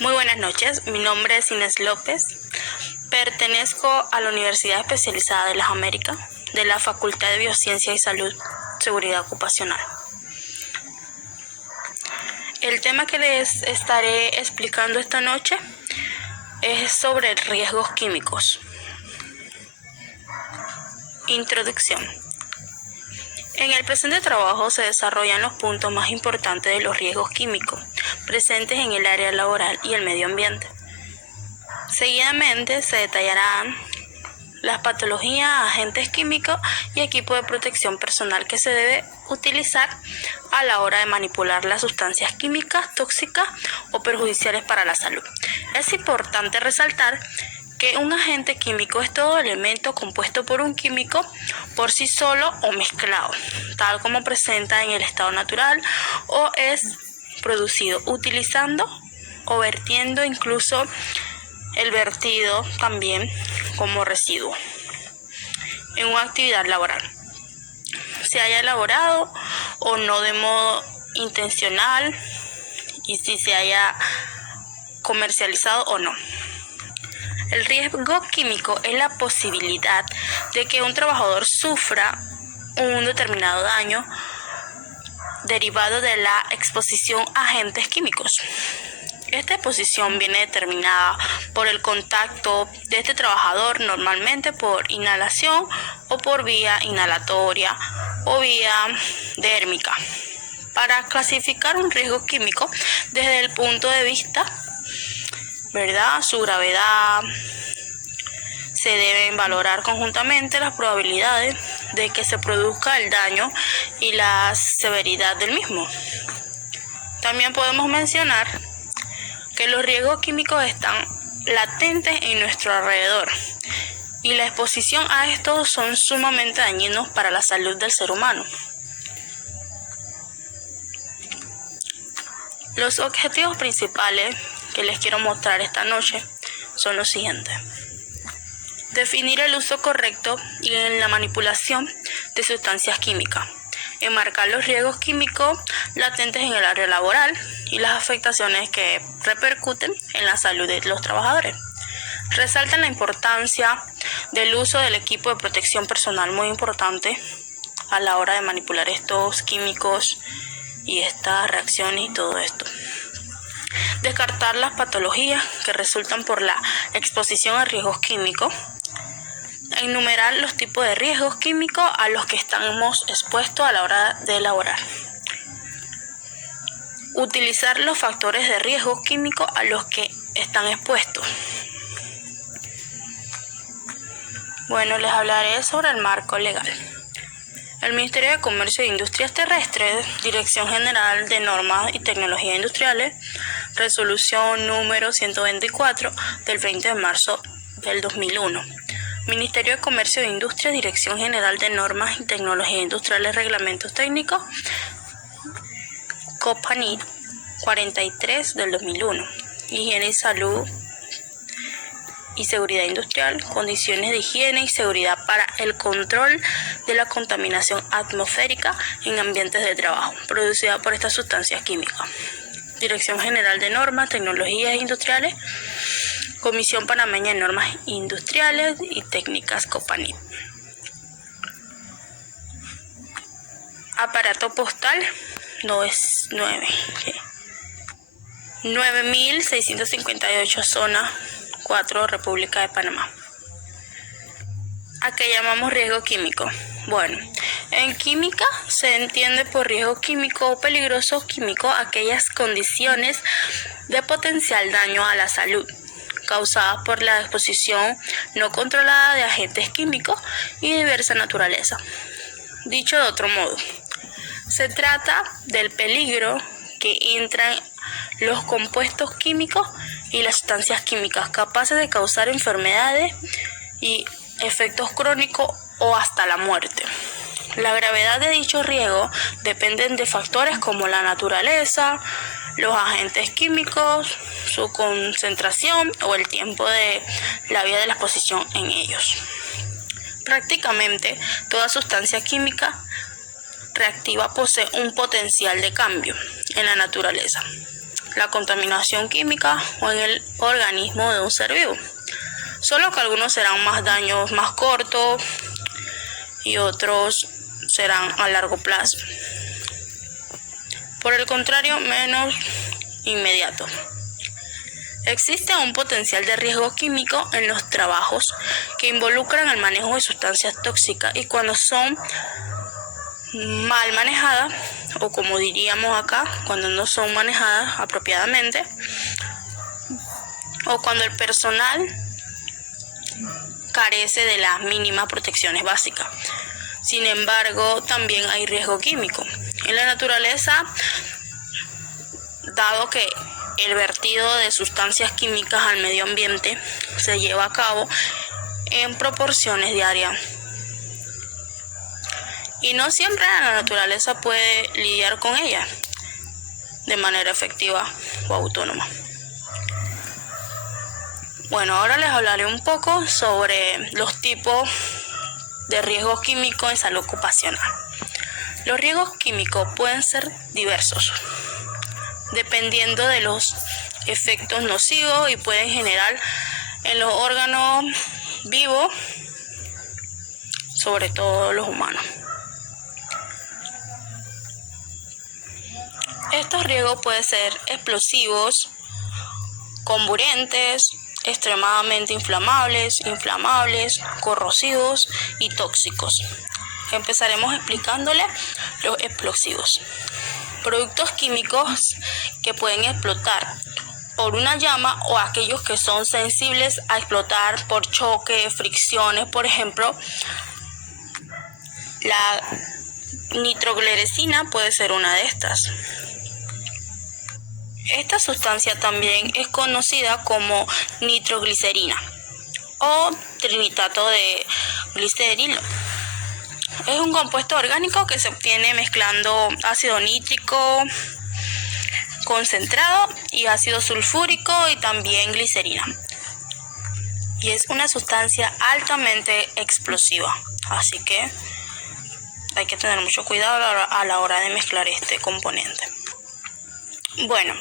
Muy buenas noches, mi nombre es Inés López, pertenezco a la Universidad Especializada de las Américas, de la Facultad de Biociencia y Salud, Seguridad Ocupacional. El tema que les estaré explicando esta noche es sobre riesgos químicos. Introducción. En el presente trabajo se desarrollan los puntos más importantes de los riesgos químicos presentes en el área laboral y el medio ambiente. Seguidamente se detallarán las patologías, agentes químicos y equipo de protección personal que se debe utilizar a la hora de manipular las sustancias químicas tóxicas o perjudiciales para la salud. Es importante resaltar que un agente químico es todo elemento compuesto por un químico por sí solo o mezclado, tal como presenta en el estado natural o es producido utilizando o vertiendo, incluso el vertido también como residuo en una actividad laboral, se haya elaborado o no de modo intencional y si se haya comercializado o no. El riesgo químico es la posibilidad de que un trabajador sufra un determinado daño derivado de la exposición a agentes químicos. Esta exposición viene determinada por el contacto de este trabajador, normalmente por inhalación o por vía inhalatoria o vía dérmica. Para clasificar un riesgo químico desde el punto de vista, su gravedad, se deben valorar conjuntamente las probabilidades de que se produzca el daño y la severidad del mismo. También podemos mencionar que los riesgos químicos están latentes en nuestro alrededor y la exposición a estos son sumamente dañinos para la salud del ser humano. Los objetivos principales que les quiero mostrar esta noche son los siguientes: definir el uso correcto y en la manipulación de sustancias químicas, enmarcar los riesgos químicos latentes en el área laboral y las afectaciones que repercuten en la salud de los trabajadores. Resaltan la importancia del uso del equipo de protección personal, muy importante a la hora de manipular estos químicos y estas reacciones y todo esto. Descartar las patologías que resultan por la exposición a riesgos químicos. Enumerar los tipos de riesgos químicos a los que estamos expuestos a la hora de elaborar. Utilizar los factores de riesgo químico a los que están expuestos. Les hablaré sobre el marco legal. El Ministerio de Comercio e Industrias Terrestres, Dirección General de Normas y Tecnologías Industriales, resolución número 124 del 20 de marzo del 2001. Ministerio de Comercio e Industria, Dirección General de Normas y Tecnologías Industriales, Reglamentos Técnicos, COPANIT 43 del 2001. Higiene y Salud y Seguridad Industrial, condiciones de higiene y seguridad para el control de la contaminación atmosférica en ambientes de trabajo, producida por estas sustancias químicas. Dirección General de Normas, Tecnologías Industriales, Comisión Panameña de Normas Industriales y Técnicas COPANIT. Aparato postal 9658, zona 4, República de Panamá. ¿A qué llamamos riesgo químico? En química se entiende por riesgo químico o peligroso químico aquellas condiciones de potencial daño a la salud causadas por la exposición no controlada de agentes químicos y de diversa naturaleza. Dicho de otro modo, se trata del peligro que entran los compuestos químicos y las sustancias químicas capaces de causar enfermedades y efectos crónicos o hasta la muerte. La gravedad de dicho riesgo depende de factores como la naturaleza, los agentes químicos, su concentración o el tiempo de la vida de la exposición en ellos. Prácticamente toda sustancia química reactiva posee un potencial de cambio en la naturaleza. la contaminación química o en el organismo de un ser vivo. Solo que algunos serán más daños más cortos y otros serán a largo plazo. Por el contrario, menos inmediato. Existe un potencial de riesgo químico en los trabajos que involucran el manejo de sustancias tóxicas y cuando son mal manejadas, o como diríamos acá, cuando no son manejadas apropiadamente, o cuando el personal carece de las mínimas protecciones básicas. Sin embargo, también hay riesgo químico. En la naturaleza, dado que el vertido de sustancias químicas al medio ambiente se lleva a cabo en proporciones diarias. Y no siempre la naturaleza puede lidiar con ella de manera efectiva o autónoma. Bueno, ahora les hablaré un poco sobre los tipos de riesgos químicos en salud ocupacional. Los riesgos químicos pueden ser diversos, dependiendo de los efectos nocivos y pueden generar en los órganos vivos, sobre todo los humanos. Estos riesgos pueden ser explosivos, comburentes, extremadamente inflamables, corrosivos y tóxicos. Empezaremos explicándole los explosivos. Productos químicos que pueden explotar por una llama o aquellos que son sensibles a explotar por choque, fricciones, por ejemplo, la nitroglicina puede ser una de estas. Esta sustancia también es conocida como nitroglicerina o trinitrato de glicerilo. Es un compuesto orgánico que se obtiene mezclando ácido nítrico concentrado y ácido sulfúrico y también glicerina. Y es una sustancia altamente explosiva, así que hay que tener mucho cuidado a la hora de mezclar este componente. Bueno,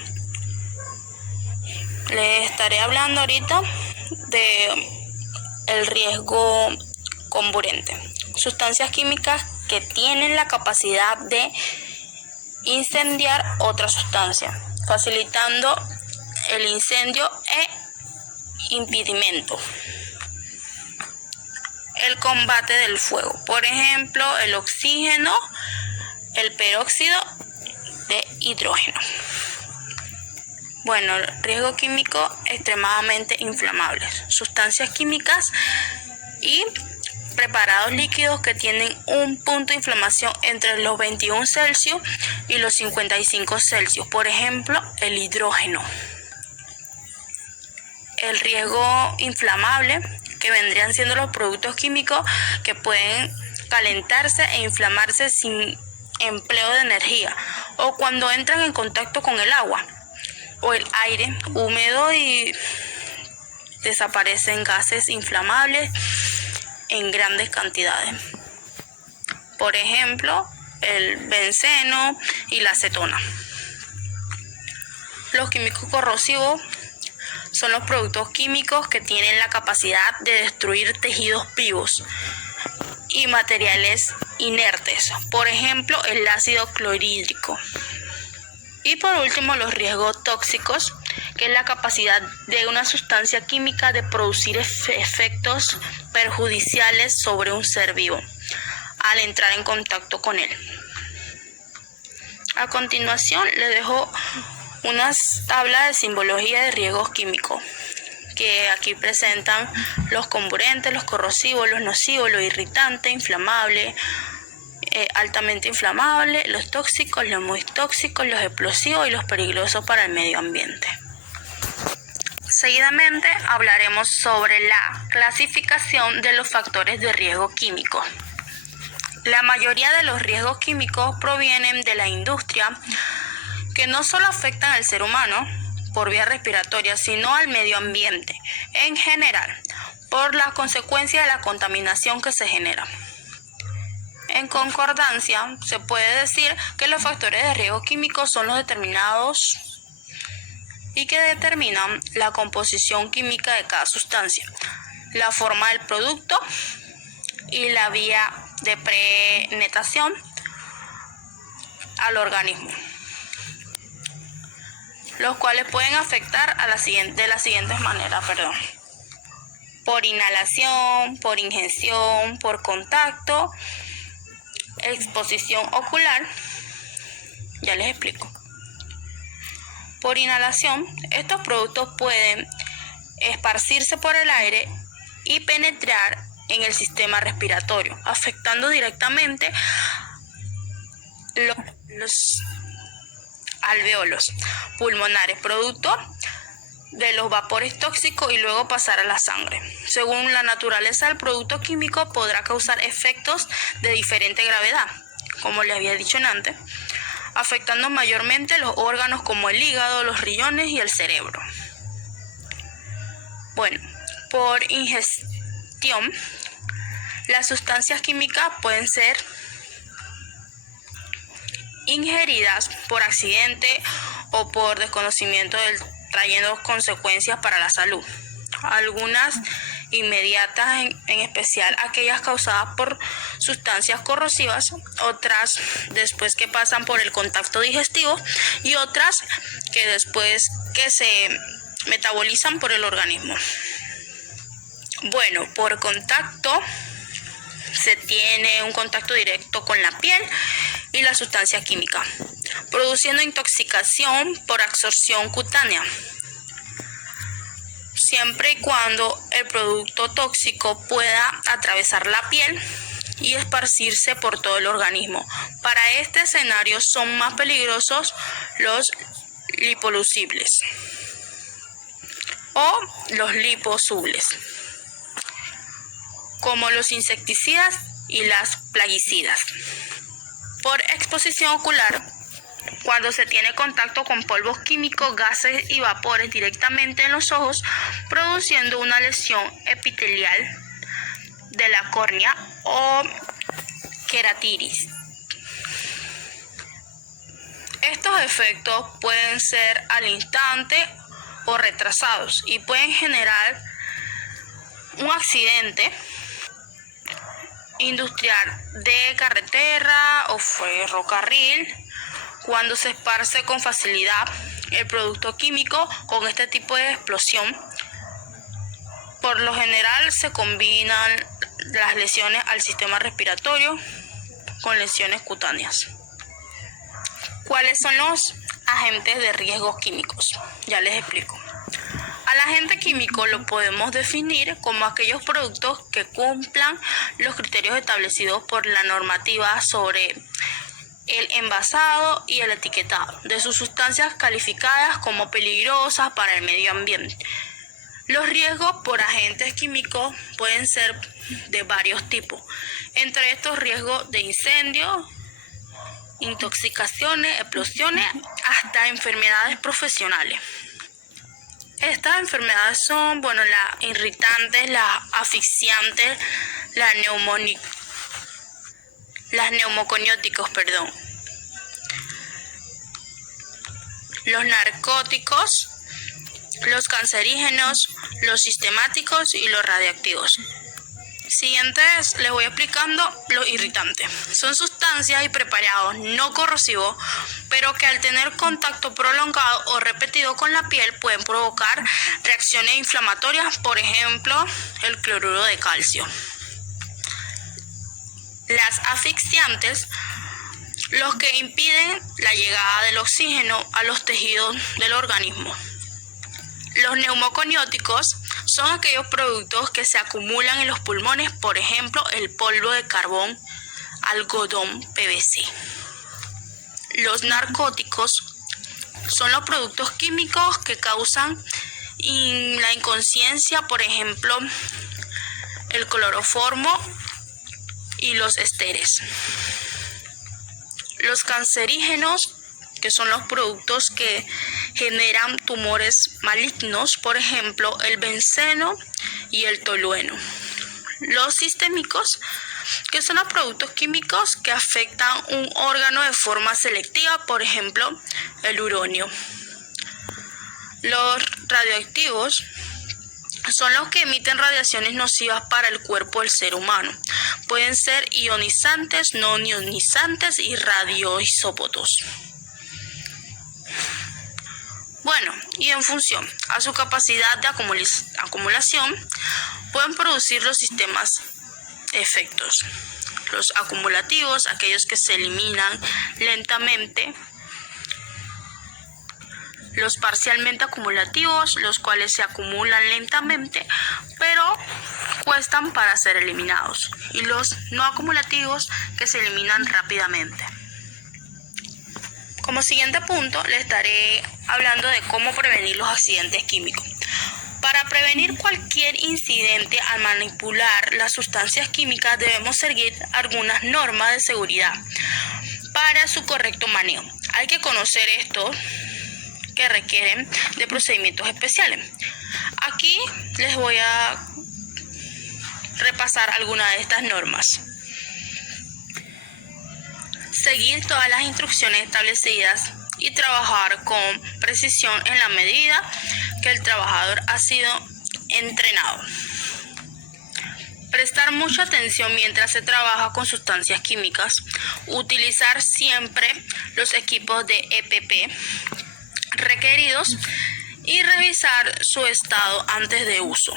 les estaré hablando ahorita de el riesgo comburente. Sustancias químicas que tienen la capacidad de incendiar otra sustancia, facilitando el incendio e impedimento. El combate del fuego, por ejemplo, el oxígeno, el peróxido de hidrógeno. Bueno, riesgo químico extremadamente inflamables. Sustancias químicas y preparados líquidos que tienen un punto de inflamación entre los 21 Celsius y los 55 Celsius. Por ejemplo, el hidrógeno. El riesgo inflamable, que vendrían siendo los productos químicos que pueden calentarse e inflamarse sin empleo de energía o cuando entran en contacto con el agua o el aire húmedo y desaparecen gases inflamables en grandes cantidades. Por ejemplo, el benceno y la acetona. Los químicos corrosivos son los productos químicos que tienen la capacidad de destruir tejidos vivos y materiales inertes, por ejemplo, el ácido clorhídrico. Y por último, los riesgos tóxicos, que es la capacidad de una sustancia química de producir efectos perjudiciales sobre un ser vivo al entrar en contacto con él. A continuación, les dejo unas tablas de simbología de riesgos químicos, que aquí presentan los comburentes, los corrosivos, los nocivos, los irritantes, inflamables, altamente inflamables, los tóxicos, los muy tóxicos, los explosivos y los peligrosos para el medio ambiente. Seguidamente hablaremos sobre la clasificación de los factores de riesgo químico. La mayoría de los riesgos químicos provienen de la industria, que no solo afectan al ser humano por vía respiratoria, sino al medio ambiente en general, por las consecuencias de la contaminación que se genera. En concordancia, se puede decir que los factores de riesgo químico son los determinados y que determinan la composición química de cada sustancia, la forma del producto y la vía de penetración al organismo, los cuales pueden afectar de las siguientes maneras, por inhalación, por ingestión, por contacto, exposición ocular. Ya les explico. Por inhalación, estos productos pueden esparcirse por el aire y penetrar en el sistema respiratorio, afectando directamente los alvéolos pulmonares, producto de los vapores tóxicos, y luego pasar a la sangre. Según la naturaleza del producto químico, podrá causar efectos de diferente gravedad, como les había dicho antes, afectando mayormente los órganos como el hígado, los riñones y el cerebro. Bueno, por ingestión, las sustancias químicas pueden ser ingeridas por accidente o por desconocimiento, trayendo consecuencias para la salud. Algunas inmediatas, en especial aquellas causadas por sustancias corrosivas, otras después que pasan por el contacto digestivo y otras que después que se metabolizan por el organismo. Bueno, por contacto se tiene un contacto directo con la piel y la sustancia química, produciendo intoxicación por absorción cutánea, siempre y cuando el producto tóxico pueda atravesar la piel y esparcirse por todo el organismo. Para este escenario son más peligrosos los liposolubles o los liposolubles, como los insecticidas y las plaguicidas. Por exposición ocular, cuando se tiene contacto con polvos químicos, gases y vapores directamente en los ojos, produciendo una lesión epitelial de la córnea o queratitis. Estos efectos pueden ser al instante o retrasados y pueden generar un accidente industrial de carretera o ferrocarril. Cuando se esparce con facilidad el producto químico con este tipo de explosión, por lo general se combinan las lesiones al sistema respiratorio con lesiones cutáneas. ¿Cuáles son los agentes de riesgo químicos? Ya les explico. Al agente químico lo podemos definir como aquellos productos que cumplan los criterios establecidos por la normativa sobre el envasado y el etiquetado de sus sustancias calificadas como peligrosas para el medio ambiente. Los riesgos por agentes químicos pueden ser de varios tipos, entre estos riesgos de incendio, intoxicaciones, explosiones, hasta enfermedades profesionales. Estas enfermedades son, las irritantes, las asfixiantes, las neumoconióticos, los narcóticos, los cancerígenos, los sistemáticos y los radiactivos. Siguientes les voy explicando los irritantes. Son sustancias y preparados no corrosivos, pero que al tener contacto prolongado o repetido con la piel pueden provocar reacciones inflamatorias, por ejemplo, el cloruro de calcio. Las asfixiantes, los que impiden la llegada del oxígeno a los tejidos del organismo. Los neumoconióticos son aquellos productos que se acumulan en los pulmones, por ejemplo, el polvo de carbón, algodón, PVC. Los narcóticos son los productos químicos que causan la inconsciencia, por ejemplo, el cloroformo y los esteres. Los cancerígenos, que son los productos que generan tumores malignos, por ejemplo, el benceno y el tolueno. Los sistémicos, que son los productos químicos que afectan un órgano de forma selectiva, por ejemplo, el uranio. Los radioactivos son los que emiten radiaciones nocivas para el cuerpo del ser humano. Pueden ser ionizantes, no ionizantes y radioisótopos. Bueno, y en función a su capacidad de acumulación, pueden producir los sistemas efectos. Los acumulativos, aquellos que se eliminan lentamente. Los parcialmente acumulativos, los cuales se acumulan lentamente, pero cuestan para ser eliminados. Y los no acumulativos, que se eliminan rápidamente. Como siguiente punto, les estaré hablando de cómo prevenir los accidentes químicos. Para prevenir cualquier incidente al manipular las sustancias químicas, debemos seguir algunas normas de seguridad para su correcto manejo. Hay que conocer estos que requieren de procedimientos especiales. Aquí les voy a repasar algunas de estas normas. Seguir todas las instrucciones establecidas y trabajar con precisión en la medida que el trabajador ha sido entrenado. Prestar mucha atención mientras se trabaja con sustancias químicas. Utilizar siempre los equipos de EPP requeridos y revisar su estado antes de uso.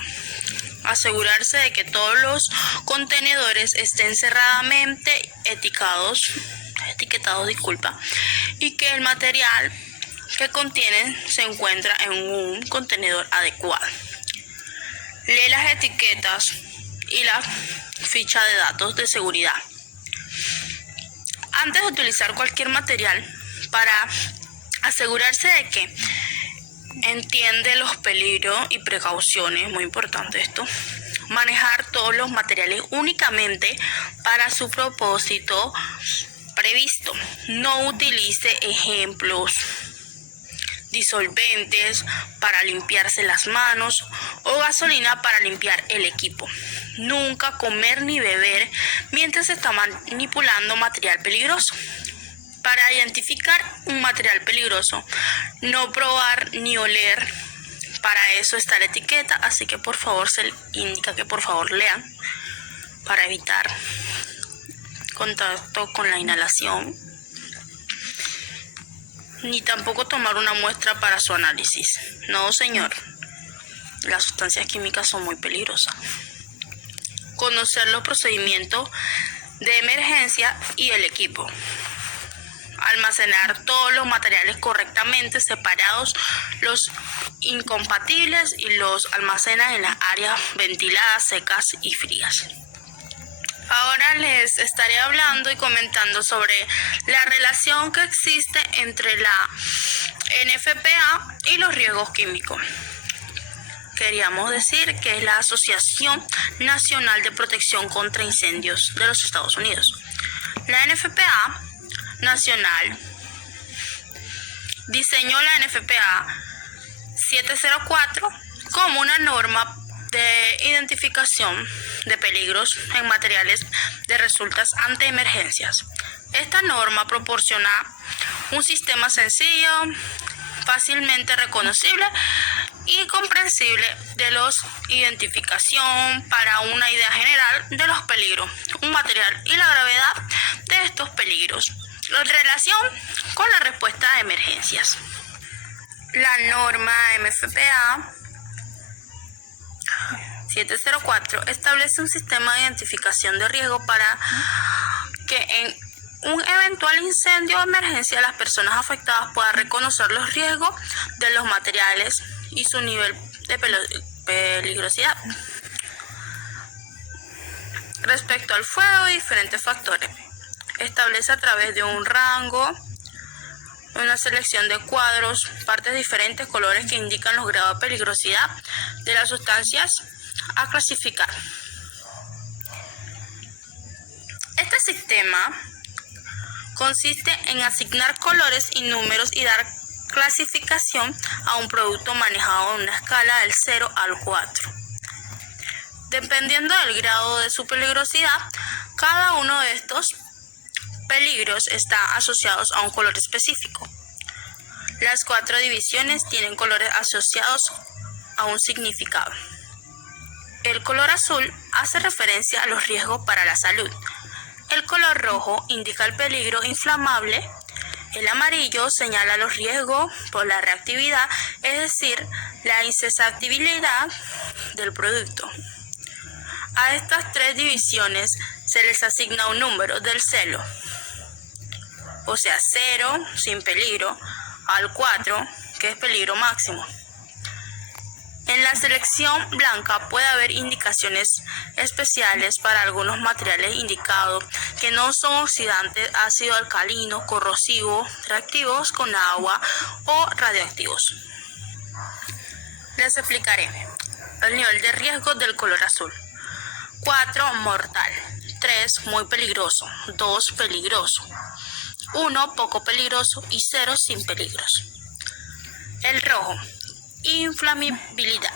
Asegurarse de que todos los contenedores estén cerradamente etiquetados, y que el material que contienen se encuentra en un contenedor adecuado. Lee las etiquetas y la ficha de datos de seguridad antes de utilizar cualquier material, para asegurarse de que entiende los peligros y precauciones. Muy importante esto. Manejar todos los materiales únicamente para su propósito previsto. No utilice ejemplos disolventes para limpiarse las manos o gasolina para limpiar el equipo. Nunca comer ni beber mientras se está manipulando material peligroso. Para identificar un material peligroso, no probar ni oler. Para eso está la etiqueta, así que por favor se indica que por favor lean para evitar contacto con la inhalación, ni tampoco tomar una muestra para su análisis. No, señor, las sustancias químicas son muy peligrosas. Conocer los procedimientos de emergencia y el equipo. Almacenar todos los materiales correctamente separados, los incompatibles, y los almacenan en las áreas ventiladas, secas y frías. Ahora les estaré hablando y comentando sobre la relación que existe entre la NFPA y los riesgos químicos. Queríamos decir que es la Asociación Nacional de Protección contra Incendios de los Estados Unidos. La NFPA nacional diseñó la NFPA 704 como una norma de identificación de peligros en materiales de resultas ante emergencias. Esta norma proporciona un sistema sencillo, fácilmente reconocible y comprensible de los identificación para una idea general de los peligros, un material y la gravedad de estos peligros en relación con la respuesta a emergencias. La norma NFPA 704 establece un sistema de identificación de riesgo para que en un eventual incendio o emergencia las personas afectadas puedan reconocer los riesgos de los materiales y su nivel de peligrosidad. Respecto al fuego y diferentes factores, establece a través de un rango, una selección de cuadros, partes diferentes, colores que indican los grados de peligrosidad de las sustancias a clasificar. Este sistema consiste en asignar colores y números y dar clasificación a un producto manejado en una escala del 0 al 4. Dependiendo del grado de su peligrosidad, cada uno de estos peligros está asociado a un color específico. Las 4 divisiones tienen colores asociados a un significado. El color azul hace referencia a los riesgos para la salud. El color rojo indica el peligro inflamable. El amarillo señala los riesgos por la reactividad, es decir, la insusceptibilidad del producto. A estas 3 divisiones se les asigna un número del celo, o sea, 0 sin peligro, al 4 que es peligro máximo. En la selección blanca puede haber indicaciones especiales para algunos materiales indicados que no son oxidantes, ácido alcalino, corrosivos, reactivos con agua o radioactivos. Les explicaré el nivel de riesgo del color azul. 4, mortal. 3, muy peligroso. 2, peligroso. 1, poco peligroso y 0, sin peligros. El rojo, inflamabilidad.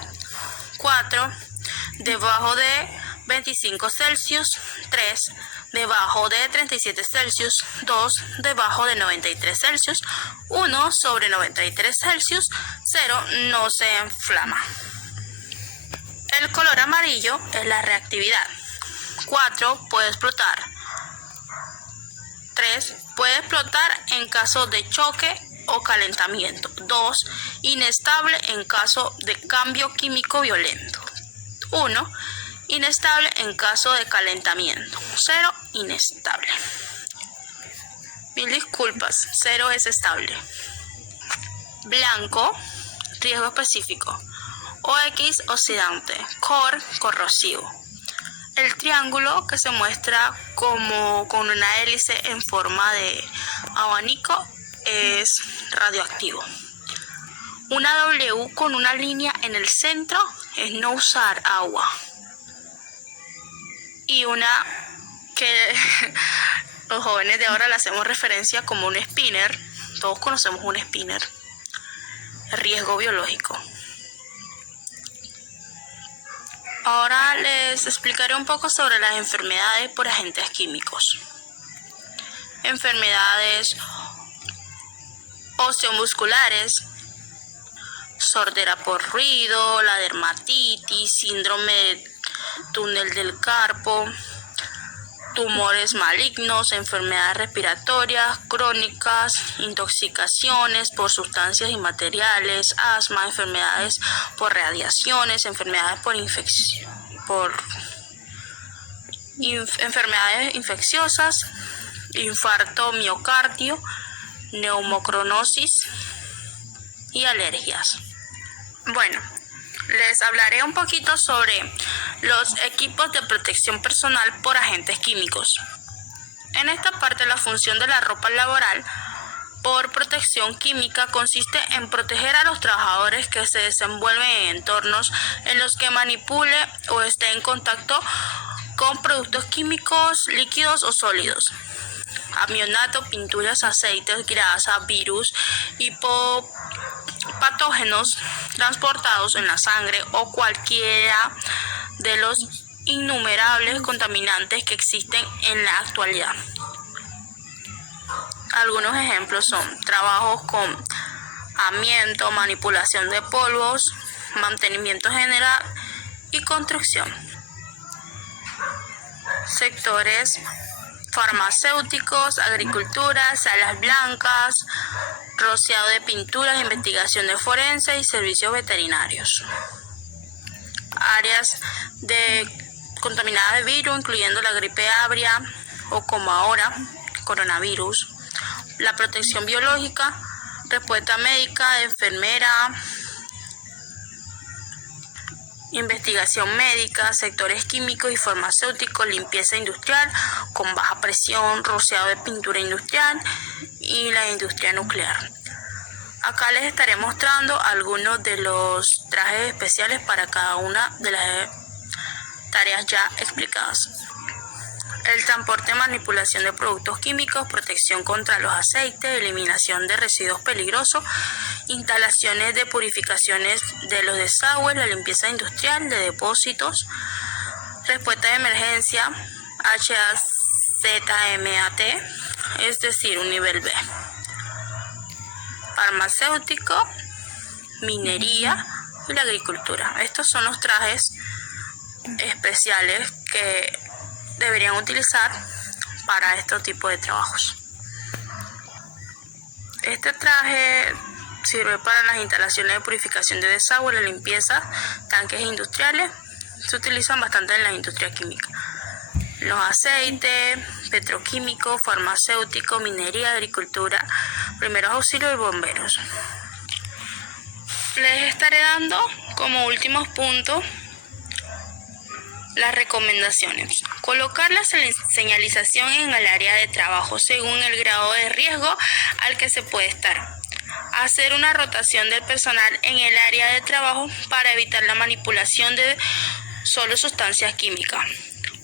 4, debajo de 25 Celsius. 3, debajo de 37 Celsius. 2, debajo de 93 Celsius. 1, sobre 93 Celsius. 0, no se inflama. El color amarillo es la reactividad. 4, puede explotar. 3, puede explotar en caso de choque o calentamiento. 2, inestable en caso de cambio químico violento. 1, inestable en caso de calentamiento. 0, inestable. Mil disculpas, 0 es estable. Blanco, riesgo específico. OX, oxidante. COR, corrosivo. El triángulo, que se muestra como con una hélice en forma de abanico, es radioactivo. Una W con una línea en el centro es no usar agua. Y una que los jóvenes de ahora le hacemos referencia como un spinner, todos conocemos un spinner, riesgo biológico. Ahora les explicaré un poco sobre las enfermedades por agentes químicos. Enfermedades osteomusculares, sordera por ruido, la dermatitis, síndrome de túnel del carpo, tumores malignos, enfermedades respiratorias crónicas, intoxicaciones por sustancias y materiales, asma, enfermedades por radiaciones, enfermedades enfermedades infecciosas, infarto miocardio, neumocronosis y alergias. Bueno, les hablaré un poquito sobre los equipos de protección personal por agentes químicos. En esta parte, la función de la ropa laboral por protección química consiste en proteger a los trabajadores que se desenvuelven en entornos en los que manipule o esté en contacto con productos químicos líquidos o sólidos, amionato, pinturas, aceites, grasa, virus, patógenos transportados en la sangre o cualquiera de los innumerables contaminantes que existen en la actualidad. Algunos ejemplos son trabajos con amianto, manipulación de polvos, mantenimiento general y construcción. Sectores farmacéuticos, agricultura, salas blancas, rociado de pinturas, investigaciones forenses y servicios veterinarios. Áreas contaminadas de virus, incluyendo la gripe aviar o, como ahora, coronavirus. La protección biológica, respuesta médica, enfermera, investigación médica, sectores químicos y farmacéuticos, limpieza industrial con baja presión, rociado de pintura industrial y la industria nuclear. Acá les estaré mostrando algunos de los trajes especiales para cada una de las tareas ya explicadas. El transporte, manipulación de productos químicos, protección contra los aceites, eliminación de residuos peligrosos, instalaciones de purificaciones de los desagües, la limpieza industrial de depósitos, respuesta de emergencia, HAZMAT, es decir, un nivel B. farmacéutico, minería y la agricultura. Estos son los trajes especiales que deberían utilizar para este tipo de trabajos. Este traje sirve para las instalaciones de purificación de desagüe, la limpieza, tanques industriales. Se utilizan bastante en la industria química. Los aceites, petroquímicos, farmacéuticos, minería, agricultura, primeros auxilios y bomberos. Les estaré dando como últimos puntos las recomendaciones. Colocar la señalización en el área de trabajo según el grado de riesgo al que se puede estar. Hacer una rotación del personal en el área de trabajo para evitar la manipulación de solo sustancias químicas.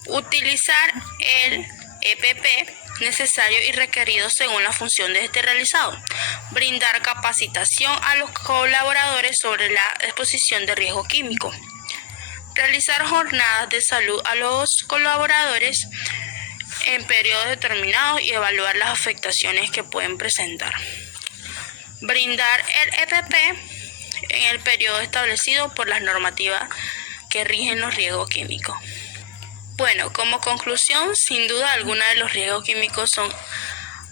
Utilizar el EPP necesario y requerido según la función de este realizado. Brindar capacitación a los colaboradores sobre la exposición de riesgo químico. Realizar jornadas de salud a los colaboradores en periodos determinados y evaluar las afectaciones que pueden presentar. Brindar el EPP en el periodo establecido por las normativas que rigen los riesgos químicos. Bueno, como conclusión, sin duda alguna de los riesgos químicos son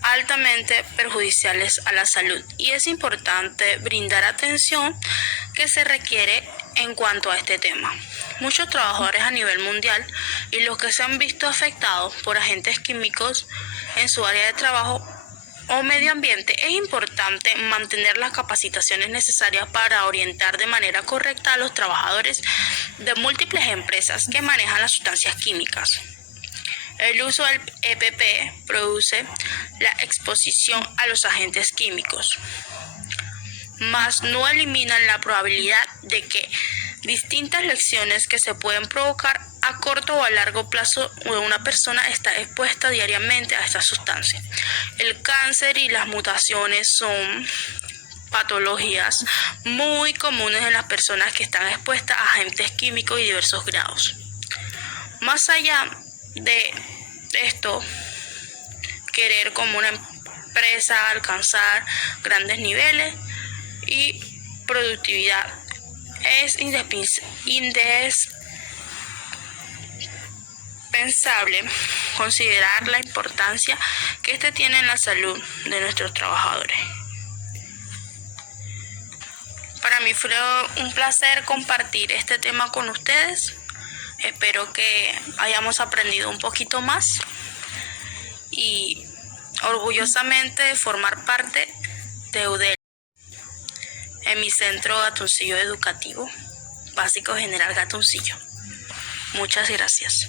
altamente perjudiciales a la salud y es importante brindar atención que se requiere en cuanto a este tema. Muchos trabajadores a nivel mundial y los que se han visto afectados por agentes químicos en su área de trabajo o medio ambiente, es importante mantener las capacitaciones necesarias para orientar de manera correcta a los trabajadores de múltiples empresas que manejan las sustancias químicas. El uso del EPP produce la exposición a los agentes químicos, mas no eliminan la probabilidad de que distintas lesiones que se pueden provocar a corto o a largo plazo una persona está expuesta diariamente a esta sustancia. El cáncer y las mutaciones son patologías muy comunes en las personas que están expuestas a agentes químicos y diversos grados. Más allá de esto, querer como una empresa alcanzar grandes niveles y productividad, es indispensable considerar la importancia que este tiene en la salud de nuestros trabajadores. Para mí fue un placer compartir este tema con ustedes. Espero que hayamos aprendido un poquito más y orgullosamente formar parte de UDEL en mi centro Gatuncillo Educativo Básico General Gatuncillo. Muchas gracias.